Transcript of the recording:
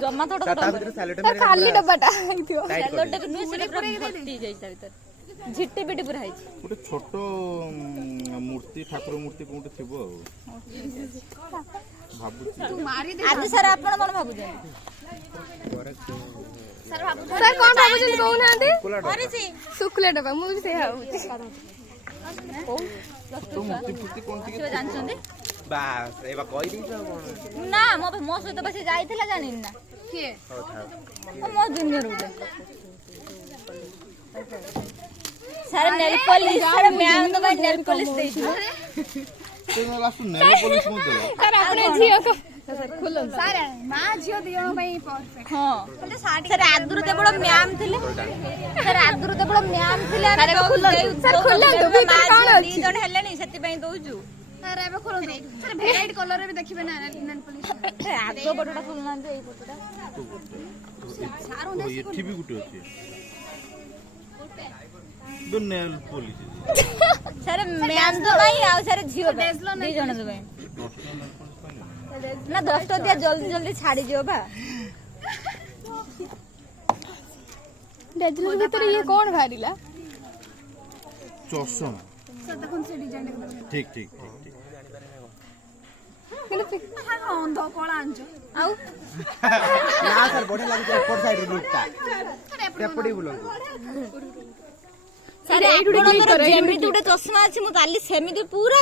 जमा थोड़ा खाली डब्बाटा सैलोटे तो नुई से पूरा भर्ती जाई ता भीतर झिट्टी पिटी पूरा है गोटे छोट मूर्ति ठाकुर मूर्ति कोटे थिबो भाबुची आज सर आपण कोन भाबु जे सर कोन भाबु जे कहू नांती अरे जी शुक्ला डब्बा मु से हाउ तो मूर्ति फुर्ति कोन के जान छंदी बास एबा कहि दी कोन ना मो सहित बस जाइथिला जानि ना के मो जूनियर उठे sir nail polish sir ma'am तो भाई नेल पॉलिश दे छी तो लास्ट नेल पॉलिश मो दे सर अपने झियो को सर खुलो सर मां झियो दियो भाई परफेक्ट हां सर आदुर देबड़ मैम थिले सर आदुर देबड़ मैम थिले अरे खुलो सर खुलो तो भीतर कोन दी जण हेलेनी सेति पई दोजु सर एबे खुलो सर भेराइट कलर रे भी देखिबे ना नेल पॉलिश आगो बडटा खुलना दे एई बडटा सारो दे एठी भी गुटे अछि दो नेल पॉलिश सर मैम तो भाई आ सर झियो दी जण दो भाई ना 10 तो दिया जल्दी जल्दी छाड़ी जियो बा डेजलर भीतर ये कौन भारीला चौसम सर देखन से डिजाइन ठीक ठीक ठीक ठीक हां अंध कोला आंजो आउ ना सर बढे लागि एपट साइड रे लुटता एपटी बुलो सर एडुडी जेमिति उडे चश्मा अछि मु ताली सेमिति पूरा